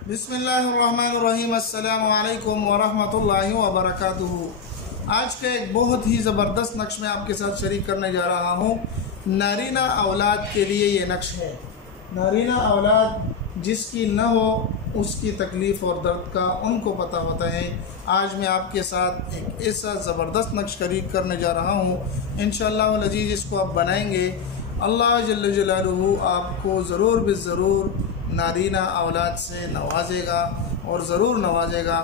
बिस्मिल्लाहिर्रहमानिर्रहीम। अस्सलामु अलैकुम वरहमतुल्लाहि वबरकातुहू। आज का एक बहुत ही ज़बरदस्त नक्श मैं आपके साथ शरीक करने जा रहा हूँ। नारीना औलाद के लिए ये नक्श है। नारीना औलाद जिसकी न हो उसकी तकलीफ़ और दर्द का उनको पता होता है। आज मैं आपके साथ एक ऐसा ज़बरदस्त नक्श शरीक करने जा रहा हूँ। इंशाअल्लाह वल अज़ीज़ इसको आप बनाएंगे, अल्लाह जल्ल जलालुहु आपको ज़रूर बिज़रूर नारीना औलाद से नवाजेगा और ज़रूर नवाजेगा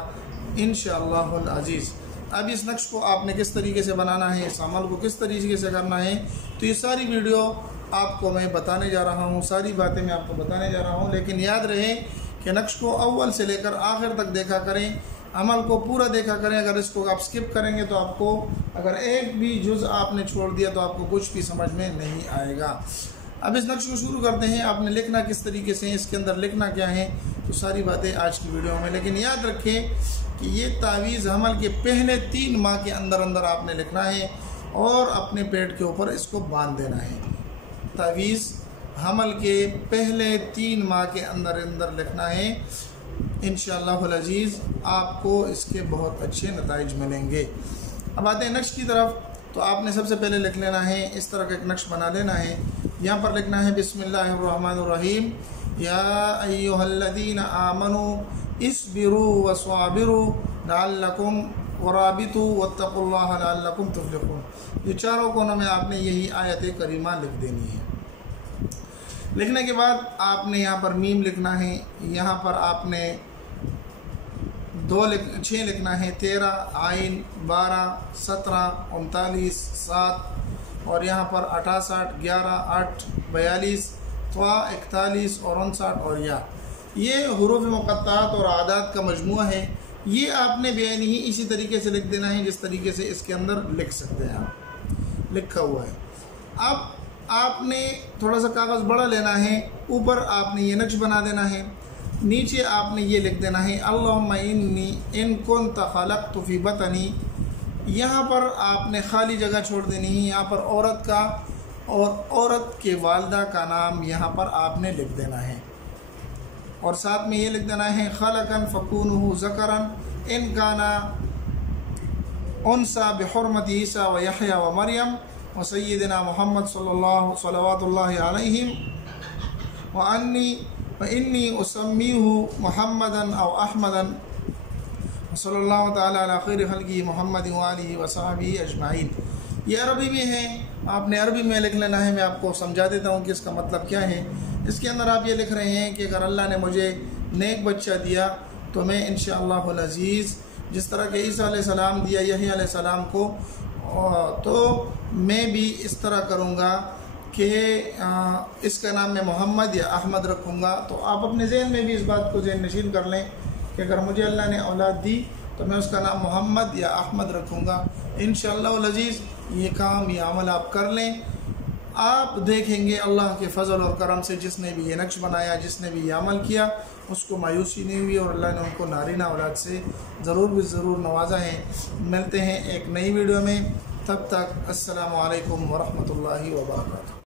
इंशाअल्लाह वल अज़ीज़। अब इस नक्श को आपने किस तरीके से बनाना है, इस अमल को किस तरीके से करना है, तो ये सारी वीडियो आपको मैं बताने जा रहा हूँ, सारी बातें मैं आपको बताने जा रहा हूँ। लेकिन याद रहे कि नक्श को अव्वल से लेकर आखिर तक देखा करें, अमल को पूरा देखा करें। अगर इसको आप स्किप करेंगे तो आपको, अगर एक भी जुज़ आपने छोड़ दिया तो आपको कुछ भी समझ में नहीं आएगा। अब इस नक्श को शुरू करते हैं। आपने लिखना किस तरीके से, इसके अंदर लिखना क्या है, तो सारी बातें आज की वीडियो में। लेकिन याद रखें कि ये तावीज़ हमल के पहले 3 माह के अंदर अंदर आपने लिखना है और अपने पेट के ऊपर इसको बांध देना है। तावीज़ हमल के पहले 3 माह के अंदर अंदर लिखना है। इंशाअल्लाह वल अज़ीज़ आपको इसके बहुत अच्छे नताइज मिलेंगे। अब आते हैं नक्श की तरफ। तो आपने सबसे पहले लिख लेना है, इस तरह का एक नक्श बना लेना है। यहाँ पर लिखना है बिस्मिल्लाहिर्रहमानिर्रहीम, या अय्युहल्लज़ीना आमनू इस्बिरू वस्वाबिरू लअल्लकुम वराबितू वत्तकुल्लाह लअल्लकुम तुफ्लिहून। ये चारों कोनों में आपने यही आयत करीमा लिख देनी है। लिखने के बाद आपने यहाँ पर मीम लिखना है, यहाँ पर आपने 6 लिखना है, 13, आइन, 12, 17, 39, 7 और यहाँ पर 68, 11, 8, 42, 41 और 59 और या। ये हुरूफ मुक़त्तात और आदात का मजमूआ है। ये आपने बेआईनी ही इसी तरीके से लिख देना है जिस तरीके से इसके अंदर लिख सकते हैं आप, लिखा हुआ है। अब आपने थोड़ा सा कागज़ बड़ा लेना है, ऊपर आपने ये नक्श बना देना है, नीचे आपने ये लिख देना है अल्लाहुम्मा इन्नी इन कुन्त खलक़्तु फ़ी बतनी। यहाँ पर आपने खाली जगह छोड़ देनी है। यहाँ पर औरत का और औरत के वालिदा का नाम यहाँ पर आपने लिख देना है और साथ में ये लिख देना है खलकन फ़कूनुहु ज़करन इन काना उनसा बिहुर्मति ईसा व यहया व मरियम व सय्यिदना मुहम्मद सल्लल्लाहु अलैहि व इन्नी उसम्मीहु मुहम्मदन औ अहमदन सल्लल्लाहु तआला अला खैरि खल्क़ि मुहम्मद व आलिहि व सहबिहि अजमाइन। ये अरबी में है, आपने अरबी में लिख लेना है। मैं आपको समझा देता हूँ कि इसका मतलब क्या है। इसके अंदर आप ये लिख रहे हैं कि अगर अल्लाह ने मुझे नेक बच्चा दिया तो मैं इंशाअल्लाह वल अज़ीज़ जिस तरह के ईसा अलैहिस्सलाम दिया यही अलैहिस्सलाम को, तो मैं भी इस तरह करूँगा कि इसका नाम मैं मोहम्मद या अहमद रखूँगा। तो आप अपने जहन में भी इस बात को ज़हन नशीन कर लें कि अगर मुझे अल्लाह ने औलाद दी तो मैं उसका नाम मोहम्मद या अहमद रखूँगा। इंशाअल्लाह वल अज़ीज़ ये काम, ये अमल आप कर लें। आप देखेंगे अल्लाह के फ़ज़ल और करम से जिसने भी ये नक्श बनाया, जिसने भी ये अमल किया, उसको मायूसी नहीं हुई और अल्लाह ने उनको नारीना औलाद से ज़रूर भी ज़रूर नवाजा है। मिलते हैं एक नई वीडियो में, तब तक अस्सलामु अलैकुम वरहमतुल्लाहि वबरकातुहू।